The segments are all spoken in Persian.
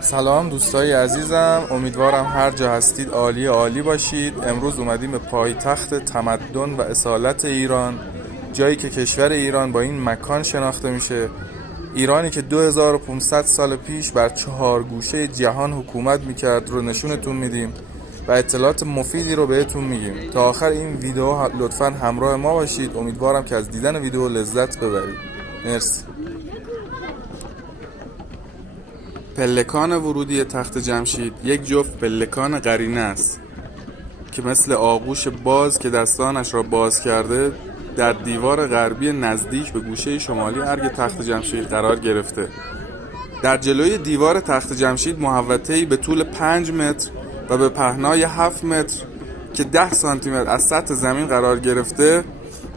سلام دوستای عزیزم، امیدوارم هر جا هستید عالی باشید. امروز اومدیم به پایتخت تمدن و اصالت ایران، جایی که کشور ایران با این مکان شناخته میشه. ایرانی که 2500 سال پیش بر 4 گوشه جهان حکومت میکرد رو نشونتون میدیم و اطلاعات مفیدی رو بهتون میگیم. تا آخر این ویدیو لطفاً همراه ما باشید. امیدوارم که از دیدن ویدیو لذت ببرید. مرسی. پلکان ورودی تخت جمشید یک جفت پلکان قرینه است که مثل آغوش باز که دستانش را باز کرده در دیوار غربی نزدیک به گوشه شمالی ارگ تخت جمشید قرار گرفته. در جلوی دیوار تخت جمشید محوطه‌ای به طول 5 متر و به پهنای 7 متر که 10 سانتی متر از سطح زمین قرار گرفته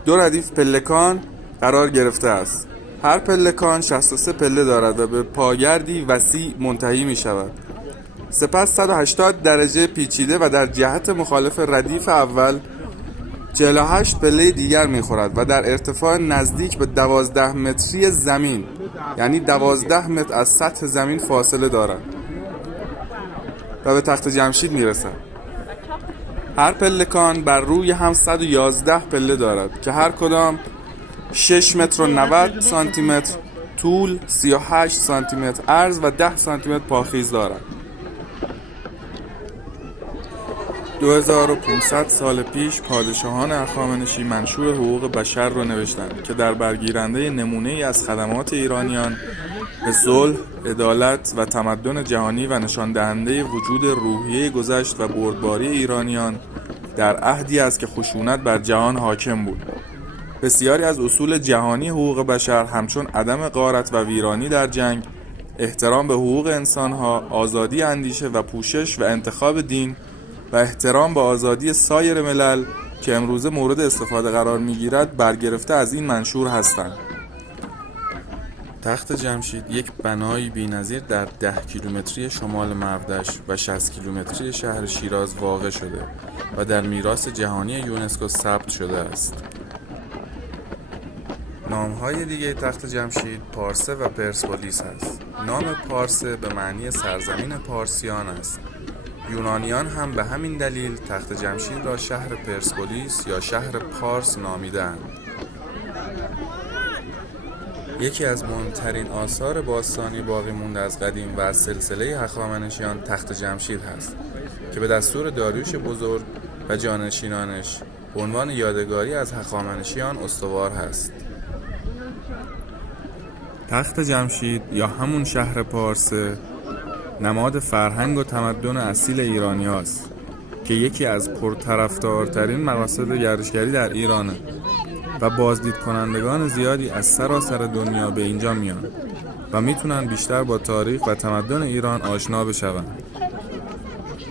2 ردیف پلکان قرار گرفته است. هر پلکان 63 پله دارد و به پاگردی وسیع منتهی می شود. سپس 180 درجه پیچیده و در جهت مخالف ردیف اول 48 پله دیگر می خورد و در ارتفاع نزدیک به 12 متری زمین، یعنی 12 متر از سطح زمین فاصله دارد و به تخت جمشید می رسد. هر پلکان بر روی هم 111 پله دارد که هر کدام 6 متر و 90 سانتی متر طول، 38 سانتی متر عرض و 10 سانتی متر پاخیز دارد. 2500 سال پیش پادشاهان هخامنشی منشور حقوق بشر را نوشتند که در برگیرنده نمونه‌ای از خدمات ایرانیان به صلح، عدالت و تمدن جهانی و نشان دهنده وجود روحیه گذشت و بردباری ایرانیان در عهدی است که خشونت بر جهان حاکم بود. بسیاری از اصول جهانی حقوق بشر همچون عدم غارت و ویرانی در جنگ، احترام به حقوق انسانها، آزادی اندیشه و پوشش و انتخاب دین و احترام به آزادی سایر ملل که امروزه مورد استفاده قرار می‌گیرد برگرفته از این منشور هستند. تخت جمشید یک بنای بی‌نظیر در 10 کیلومتری شمال مردشت و 60 کیلومتری شهر شیراز واقع شده و در میراث جهانی یونسکو ثبت شده است. نام‌های دیگه تخت جمشید پارسه و پرسپولیس است. نام پارسه به معنی سرزمین پارسیان است. یونانیان هم به همین دلیل تخت جمشید را شهر پرسپولیس یا شهر پارس نامیدند. یکی از مهمترین آثار باستانی باقی مونده از قدیم و از سلسله هخامنشیان تخت جمشید هست که به دستور داریوش بزرگ و جانشینانش به عنوان یادگاری از هخامنشیان استوار هست. تخت جمشید یا همون شهر پارسه نماد فرهنگ و تمدن اصیل ایرانی هست که یکی از پرطرفدارترین مقاصد گردشگری در ایرانه و بازدید کنندگان زیادی از سراسر دنیا به اینجا میان و میتونن بیشتر با تاریخ و تمدن ایران آشنا بشون.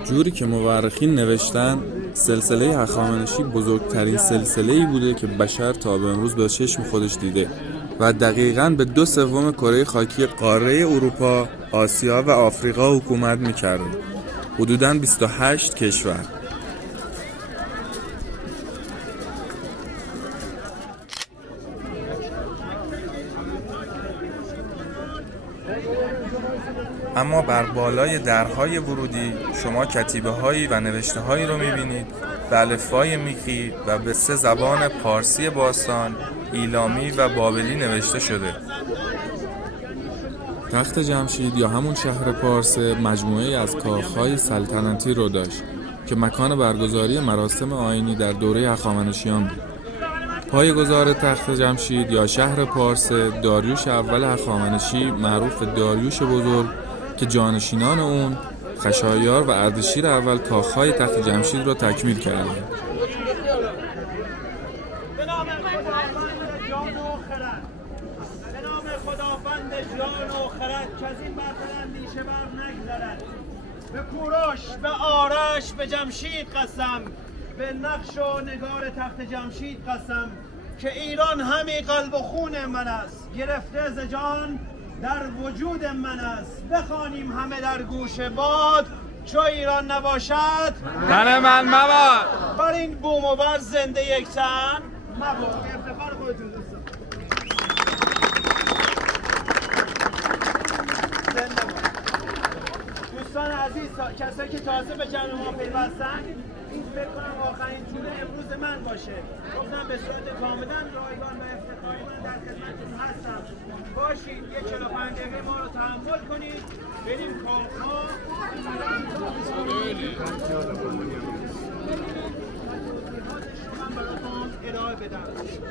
جوری که مورخین نوشتن سلسله هخامنشی بزرگترین سلسله‌ای بوده که بشر تا به امروز به چشم خودش دیده و دقیقاً به 2/3 کره خاکی قاره اروپا، آسیا و آفریقا حکومت می‌کرد. حدوداً 28 کشور. اما بر بالای درهای ورودی شما کتیبه‌هایی و نوشته‌هایی رو می‌بینید به الفبای میخی و به 3 زبان پارسی باستان، ایلامی و بابلی نوشته شده. تخت جمشید یا همون شهر پارسه مجموعه از کاخهای سلطنتی رو داشت که مکان برگزاری مراسم آیینی در دوره هخامنشیان بود. پایه‌گذار تخت جمشید یا شهر پارسه داریوش اول هخامنشی معروف به داریوش بزرگ که جانشینان اون خشایار و اردشیر اول کاخهای تخت جمشید را تکمیل کردند. به نام خداوند جان و خرد که از این برتر اندیشه بر نگذرد. به کوروش، به آرش، به جمشید قسم، به نقش و نگار تخت جمشید قسم که ایران همی قلب و خون من است، گرفته ز جان در وجود من است. بخوانیم همه در گوش باد چو ایران نباشد تن من مباد. بر این بوم و بر زنده یک تن مباد. افتخار خودتون دوستان. زنده باد. دوستان عزیز، کسایی که تازه به جمع ما پیوستن، این فکر کنم آخرین تور امروز من باشه. گفتم به صورت کاملا رایگان و افتخاری من در خدمتتون هستم. باشید یه 45 دقیقه ما رو تحمل کنید، بریم کارخا من براتون ارائه بدم.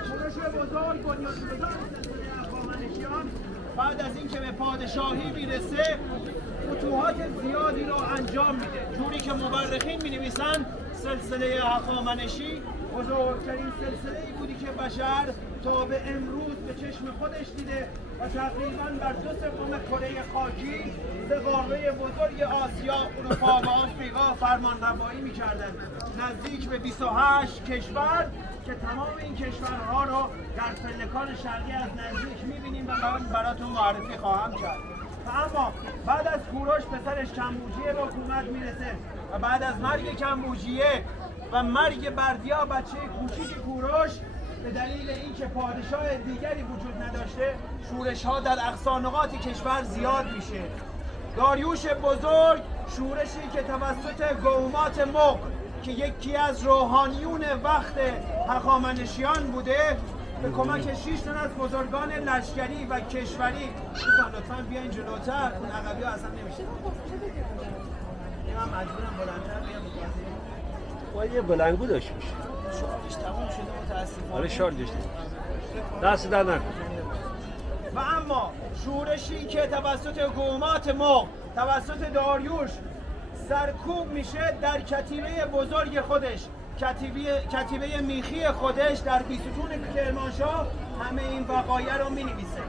شورش بزرگ بنیانگذار سلسله هخامنشیان بعد از اینکه به پادشاهی میرسه فتوحات زیادی رو انجام میده. جوری که مورخین می‌نویسن سلسله هخامنشی بزرگترین سلسله‌ای بودی که بشر تا به امروز به چشم خودش دیده و تقریباً بر 2/3 کره خاکی سه قاره بزرگ آسیا، اروپا و آفریقا فرمانروایی می‌کردند. نزدیک به 28 کشور که تمام این کشورها رو در پلکان شرقی از نزدیک می‌بینیم و من براتون معرفی خواهم کرد. اما بعد از کوروش پسرش کمبوجیه به حکومت میرسه و بعد از مرگ کمبوجیه و مرگ بردیا بچه کوچیک کوروش به دلیل اینکه پادشاه دیگری وجود نداشته شورش ها در اقصا نقاط کشور زیاد میشه. داریوش بزرگ شورشی که توسط قومات مغ که یکی از روحانیون وقت هخامنشیان بوده به کمک 6 تن از بزرگان لشکری و کشوری دوستان لطفاً بیاین جلوتر، اون عقبی ها اصلا نمیشه. من مجبورم بلندتر بیام باید یه بلنگو داشت میشه. شارژش تموم شده متاسفانه. آره شارژش دست در نکن. و اما شورشی که توسط قومات مغ توسط داریوش سرکوب میشه در کتیبه بزرگ خودش، کتیبه میخی خودش در بیستون کرمانشاه همه این وقایع رو می‌نویسه.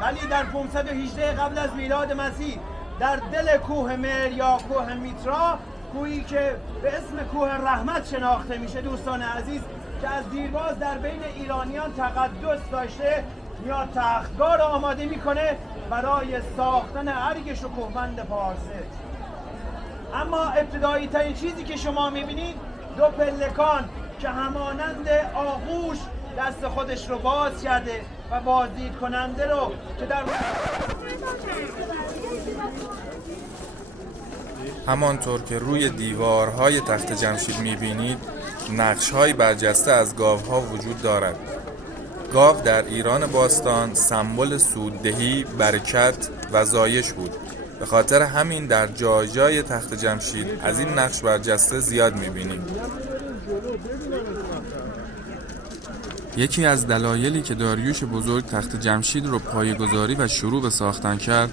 ولی در 518 قبل از میلاد مسیح در دل کوه مر یا کوه میترا، کوهی که به اسم کوه رحمت شناخته میشه دوستان عزیز، که از دیرباز در بین ایرانیان تقدس داشته، میاد تختگاه رو آماده میکنه برای ساختن ارگ شکوهمند پارسه. اما ابتدایی ترین چیزی که شما میبینید 2 پلکان که همانند آغوش دست خودش رو باز کرده و بازدید کننده رو که در همانطور که روی دیوارهای تخت جمشید می‌بینید نقش‌های برجسته از گاوها وجود دارد. گاو در ایران باستان سمبل سوددهی، برکت و زایش بود. به خاطر همین در جای جای تخت جمشید از این نقش برجسته زیاد می‌بینیم. یکی از دلایلی که داریوش بزرگ تخت جمشید رو پایه‌گذاری و شروع به ساختن کرد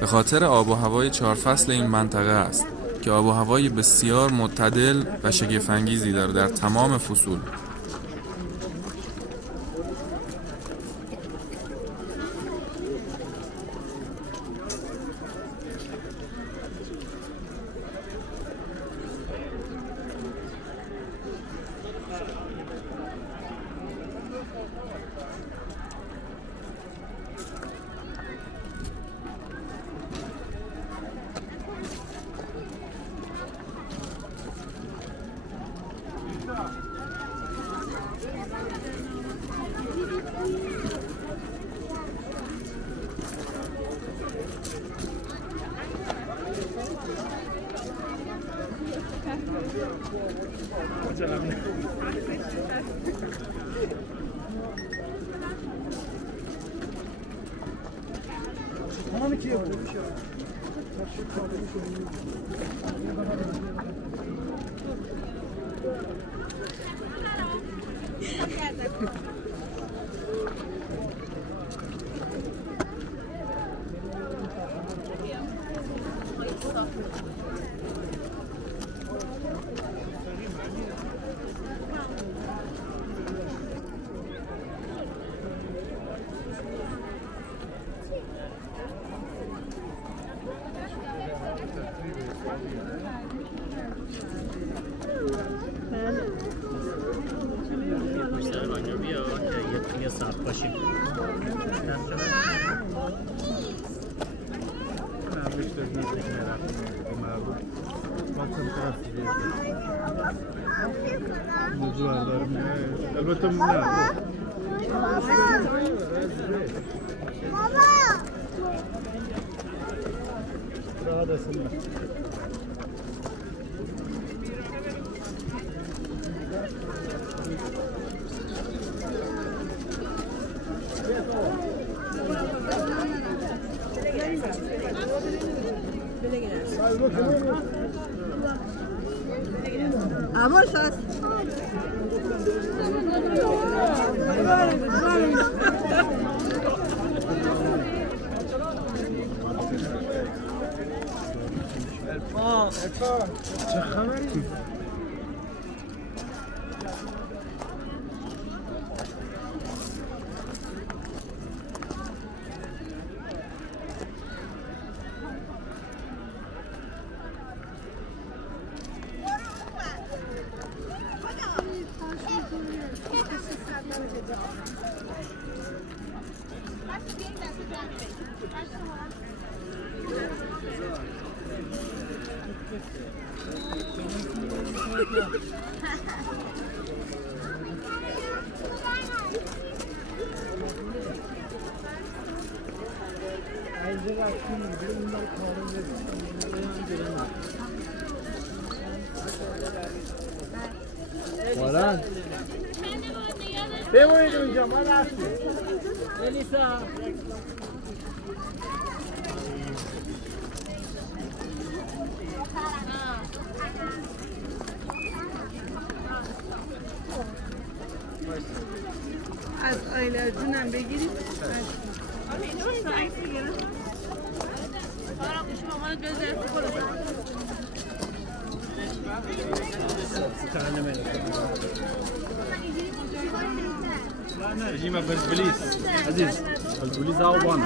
به خاطر آب و هوای 4 فصل این منطقه است که آب و هوای بسیار معتدل و شگفت‌انگیزی داره در تمام فصول. یه صف باشیم. البته نه Amor, sos. چه خبری؟ مادر بمونید اونجا ما رفتیم الیسا از آیلر جونم بگیرید جيما بالبوليس عزيز البوليس هاو بانا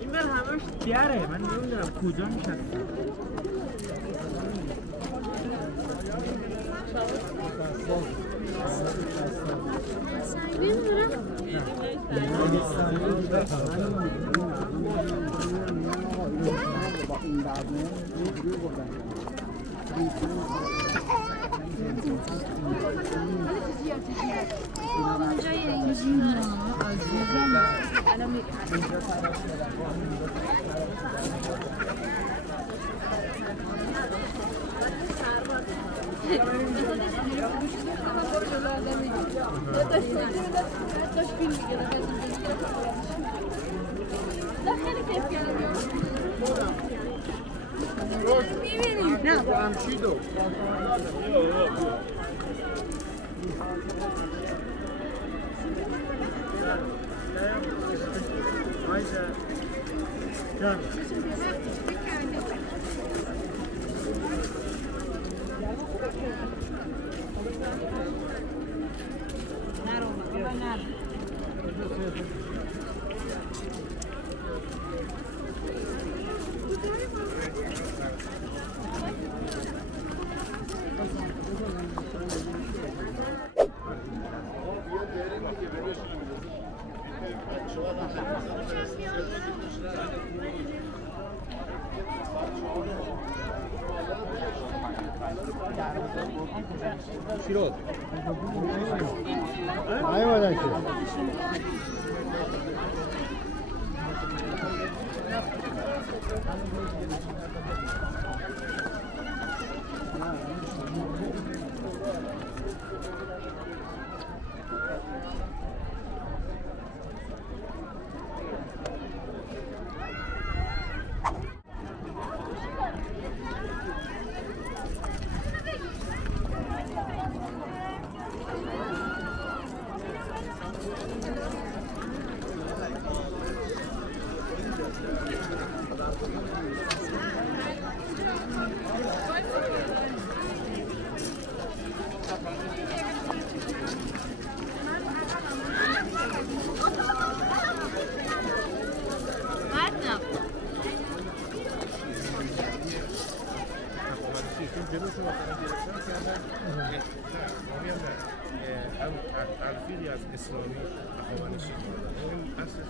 این بر همش دیاره من نمیدونم کجا میشه تلفیقی از اسلامی هخامنشی این اصلش